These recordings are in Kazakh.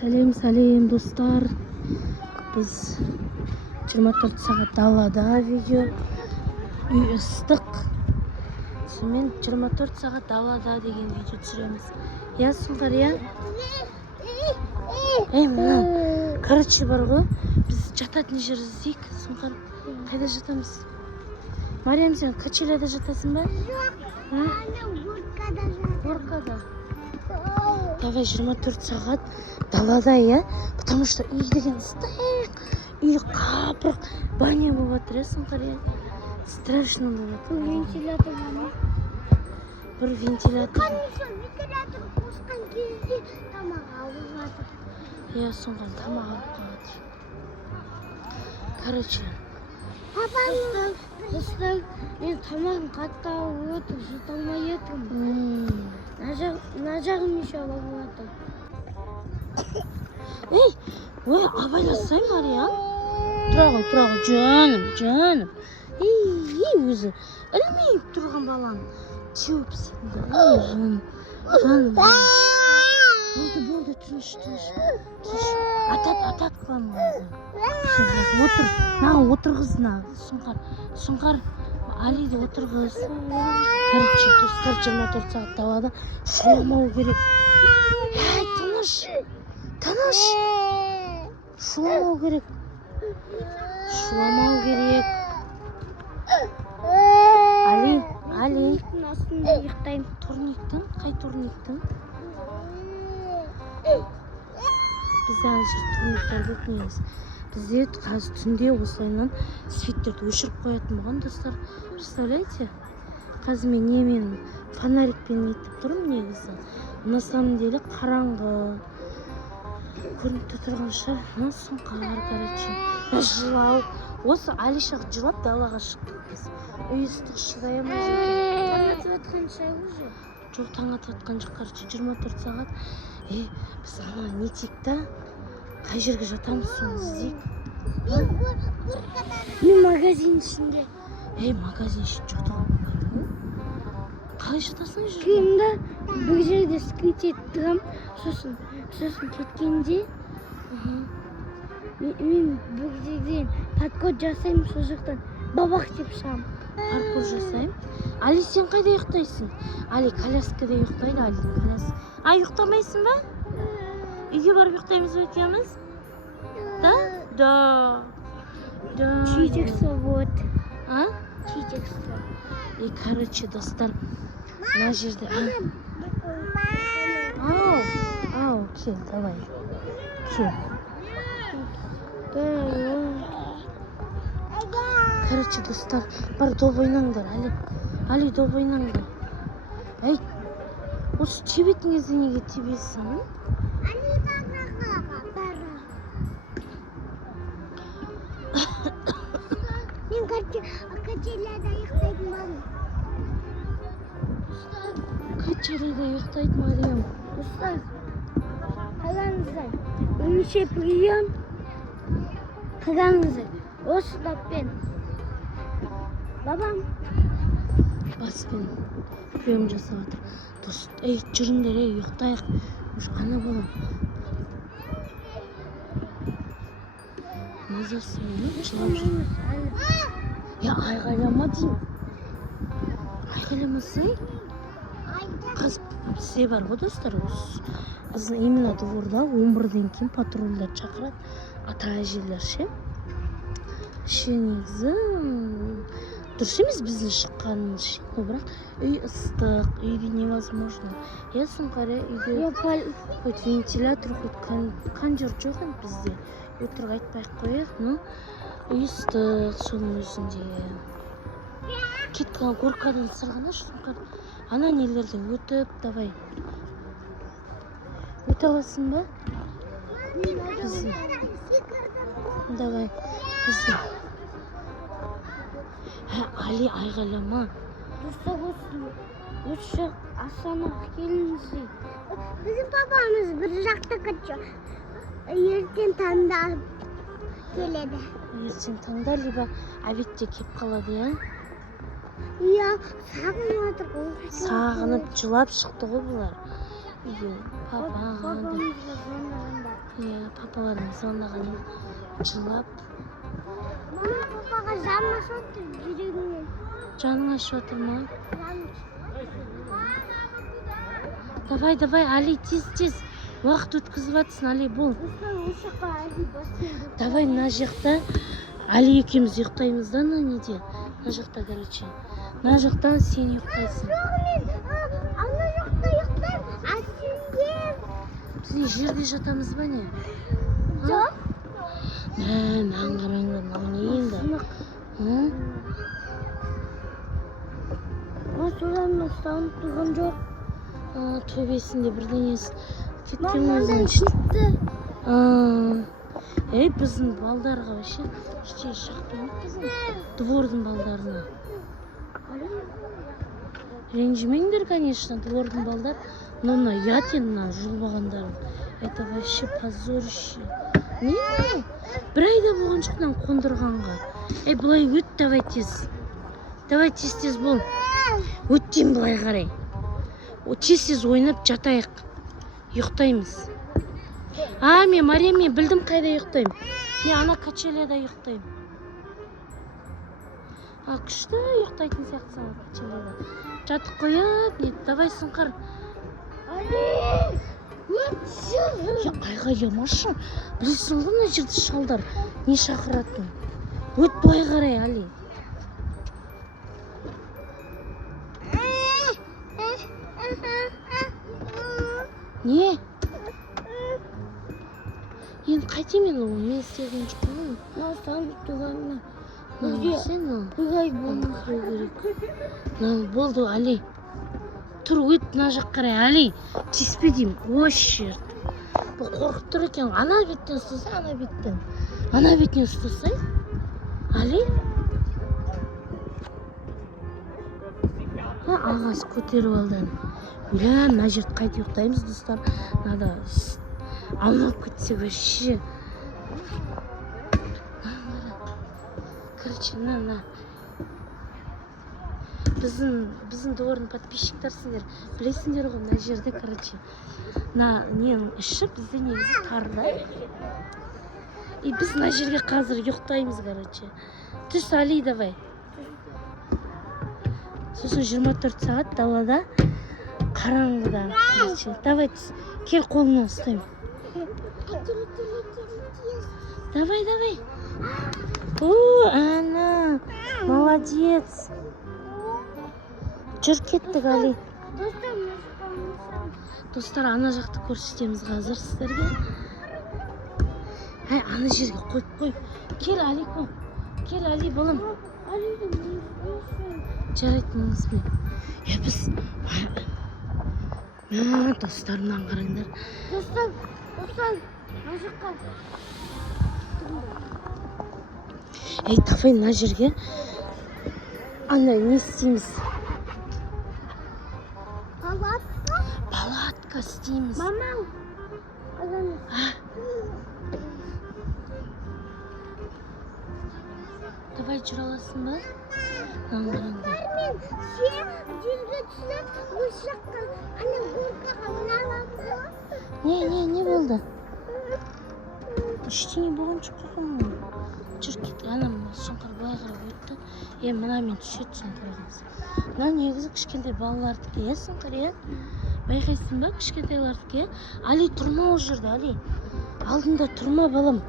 Сәлем достар. Біз 24 сағат далада видео. Үй ыстық. Сонымен 24 сағат далада деген видео түсіреміз. Я сұңғар, я? Мына, короче бар ғой. Біз жататын жер іздейік. Сұңғар, қайда жатамыз? Мариям, сен качеляда жатасың ба? Жоқ, ана горкада жатамын. Горкада? Давай 24 сағат далада, я? Потому что үй деген ыстық. Үй қапырық. Баня болып жатыр, сұңғар, я? Страшно болып жатыр. Вентилятор ма? Бір вентилятор. Вентилятор қосқан кезде тамақ алып жатыр. Я сұңғар тамақ алып қалады. Короче. Достар, мен тамағын қатты алып отыр, жата алмай отырмын. Мына жағым еще алып жатыр. Ой, абайласай, Мариям. Тұра ғой, жаным. Өзі ілмейіп тұрған балам. Теуіп сенді. Жаным. Болды, тыныш. Атат қыламын қазір. Отыр, наға отырғыз, сұңқар. Алиді отырғыз. Короче, достар 24 сағат далада шуламау керек. Тыныш. Шуламау керек. Али. Астында ұйықтаймын. Турниктің? Қай турниктің? Бізде әншір турниктер өтмейміз. Бізде қазір түнде осылайынан светтерді өшіріп қоятын болған, достар. Представляете? Қазір мен фонарикпен етіп тұрмын негізі. На самом деле қараңғы. Көрініп тұрған шығар. Сұңқар, короче. Жылау. Осы Алишақ жылап далаға шықтық біз. Үй ыстық шыдай алмай жатыр. Таң атып жатқан шығар уже? Жоқ, таң атып жатқан жоқ, короче, 24 сағат. Біз ана не тек та? Қай жерге жатамыз соны іздейік? Мен магазин ішінде. Магазин ішінде жоқты ғой. Қалай жатасың жерде? Күйімді бір жерде скрит етіп тұрам. Сосын кеткенде мен бір жерден подход жасаймын, сол жақтан бабақ деп шығамын. Паркур жасаймын. Али, сен қайда ұйықтайсың? Али коляскада ұйықтайды, Али коляска. Ұйықтамайсың ба? Үйге барып ұйықтаймыз ба екеуміз? Да. Читекство вот. А? Читекство. Короче, достар, мына жерде. Ау, кел, давай. Кел. Короче, достар, бар доп ойнаңдар, Али доп ойнаңдар. Осы тебетін кезде неге тебесің? Мен качеляда ұйықтайтын балым. Качеляда ұйықтайды, Мариям. Достар, қараңыздар, бірнеше прием. Қараңыздар, осы доппен. Бабам. Баспен прием жасап жатыр. Жүріңдер, ұйықтайық. Уже ана болам. Мазасы мені жылап жүр. Айғайлама деймін. Айғайламасың? Бізде бар ғой, достар. Біздің именно дворда 11-ден кейін патрульдер шақырады. Ата-әжелер ше. Негізі дұрыс емес біздің шыққанымыз ше. Бірақ үй ыстық, үйде невозможно. Сұңқар, үйде хоть вентилятор, хоть кондер жоқ бізде. Өтірік айтпайық қояқ, үй ыстық соның өзінде. Кеткен горкадан сырғана сұңқар. Ана нелерден өтіп, давай. Өте аласың ба? Бізді. Давай, бізді. Али, айғайлама. Достар, осы асанаға келіңіздер. Bizim babamız bir жақта kaçıyor. Ертең таңда келеді. Ертең таңда либо обедте кеп қалады, я? Сағынып отыр ғой. Сағынып жылап шықты ғой бұлар. Үйге. Папа. папаларының звондаған жылап. Мама папаға жаным ашып отыр жүрегімнен. Жаның ашып жатыр ма? Давай, Али, тез. Уақыт өткізіп жатсың, Али, бол. Давай, мына жақта Али екеуміз ұйықтаймыз да, неде? Мына жақта, короче. Мына жақтан сен ұйықтайсың. Ана жақта ұйықтаймын, а сен Біз не жерде жатамыз ба не? жоқ. Маған қараңдар, маған не енді? Содан ұстанып тұрған жоқ. Төбесінде бірдеңесі кеткен Мамадан өзінің. шықты. Біздің балдарға вообще ештеңе шақпаймыз біздің двордың балдарына. Ренжімеңдер, конечно, двордың балдар. Но мына ұят енді мына жұлбағандарың. Это вообще позорище. Не? Бір айда болған жоқ мынаны қондырғанға. Бұлай өт, давай тез. Давай тез бол. Өттен былай қарай. Тез ойнап жатайық. Ұйықтаймыз. Мен Мария, мен білдім қайда ұйықтаймын. Мен ана качеляда ұйықтаймын. Күшті ұйықтайтын сияқтысың качеляда. Жатып қойып, давай сұңқар. Айғайламашы. Білесің ғой мына жерде шалдар не шақыратын. Өт былай қарай, Али. Не? Енді қайтемен ол, мен істеген жоқпын. Станып тұрғанына. Сен ол? Бұлай болмау керек. Болды, Али. Тұр, өт мына жақ қарай, Али. Тиіспе деймін. Ой, шерт. Бұл қорқып тұр екен. Ана беттен ұстасай, ана беттен. Ана беттен ұстасай. Али? Ағасы көтеріп алды. Мына жерді қайта ұйықтаймыз, достар. Надо аунап кетсек вообще. Короче, на. Біздің двордың подписчиктарсыңдар. Білесіңдер ғой, мына жерде, короче. Ненің іші бізде негізі тарда. Біз мына жерге қазір ұйықтаймыз, короче. Түс, Али, давай. Сосын 24 сағат далада қараңғыда. Давай түс. Кел қолыңнан ұстаймын. Давай. Ана, молодец. Жүр кеттік, Али. Достар, ана жақты көрсетеміз қазір сіздерге. Ана жерге қойып. Кел, Али, қой. Кел, Али, балым. Жарайтыныңыз бен. Біз... Достарымнан қараңдар. Достар, мына жаққа. Давай мына жерге. Ана, не істейміз? Палатка істейміз. Мама, Давай жүре аласың ба? Сен жерге түсіп, осы жаққа, ана горкаға мына аламын. Не болды? Ештеңе болған жоқ қой. Жүр кет, анам сұңқар былай қарап өтті. Мына мен түседі сұңқарғыз. Мына негізі кішкентай балалардікі, сұңқар, байқайсың ба кішкентайлардікі? Али, тұрма ол жерде, Али. Алдында тұрма, балым.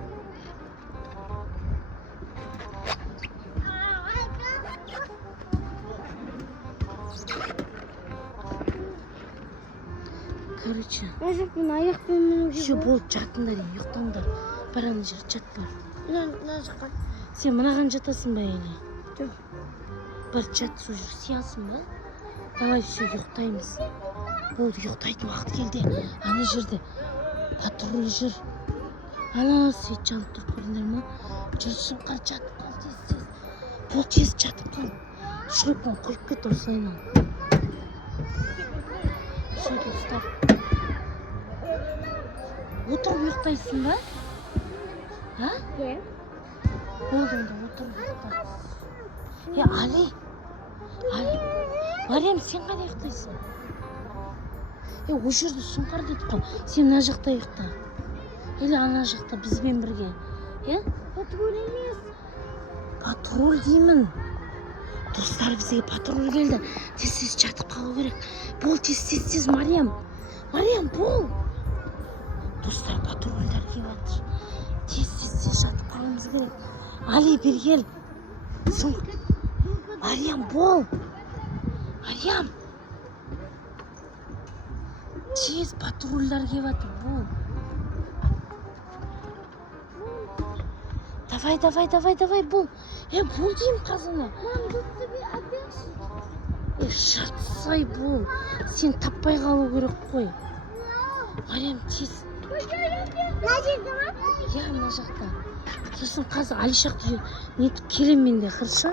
Короче. Аяқпен мінуге Еще болды, жатыңдар, ұйықтаңдар. Бар ана жер, жат бар. Мына жаққа. Сен мынаған жатасың ба, Али? Жоқ. Бар жат сол жер, сиясың ба? Давай, все, ұйықтаймыз. Болды, ұйықтайтын уақыт келді. Ана жерде патруль жүр. Ана, свет жанып тұрып көрдіңдер ма? Жүр, сұңқар, жатып қал, тез. Бол, тез жатып қал. Шлепканы қойып кет осылайынан. Все, достар. Отырып ұйықтайсың ба? Болды, онда отырып ұйықта. Али. Мариям, сен қайда ұйықтайсың? О жерде сұңқар дедік қой. Сен мына жақта ұйықта. или ана жақта бізбен бірге. Иә? Патруль емес. Патруль деймін. Достар, бізге патруль келді. Тез жатып қалу керек. Бол, тез, Мариям. Мариям, бол. Достар, патрульдер келіп жатыр. Тез жатып қалуымыз керек. Али, бер кел. Мариям, бол. Мариям. Тез патрульдер келіп жатыр, бол. Давай, бол. Бол деймін қазына. Мам, тут тебе опять. Жатсай, бол. Сен таппай қалу керек қой. Мариям, тез. Мына жерде ма? Иә, мына жақта. Сосын қазір Алишақты нетіп келем мен де, хорошо?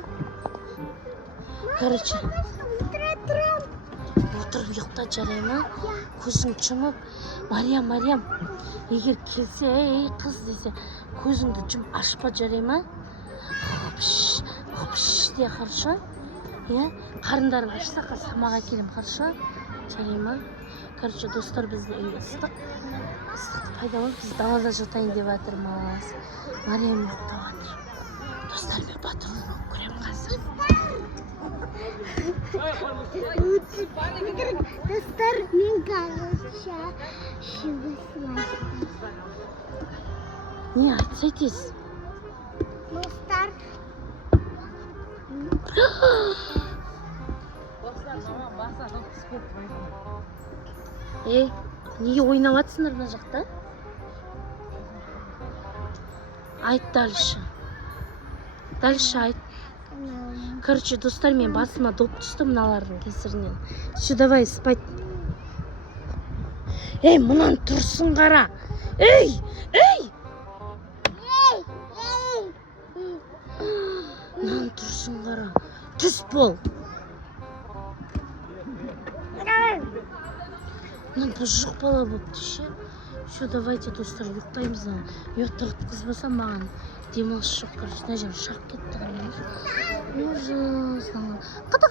Короче. Отырып ұйықта, жарай ма? Көзің жұмып. Мариям. Егер келсе, ей қыз десе, көзіңді жұмып ашпа, жарай ма? Хопш де, хорошо? Иә? Қарындарын ашса, самаға келем, хорошо? Жарай ма? Короче, достар, біздің үй ыстық. Ыстықты пайдаланып, біз далада жатайын деп жатырмыз. Мариям ұйықтап жатыр. Достар, мен патруль болып көремін қазір. Достар, мен короче шығысына. Не, айтсай тез. Достар. Ей, неге ойнап жатсыңдар мына жақта? Айт дальше. Дальше айт. Короче, достар, мен басыма доп түсті мыналардың кесірінен. Все, давай, спать. Ей, мұнан тұрсын қара. Ей! Мұнан тұрсын қара. Түс бол. Мынан бұжық бала болыпты ше. Все, давайте, достар, ұйықтаймыз. Ұйықта қызбаса маған демалыс жоқ. Короче, мына жерім шақ кетті. Ужас. Қыта.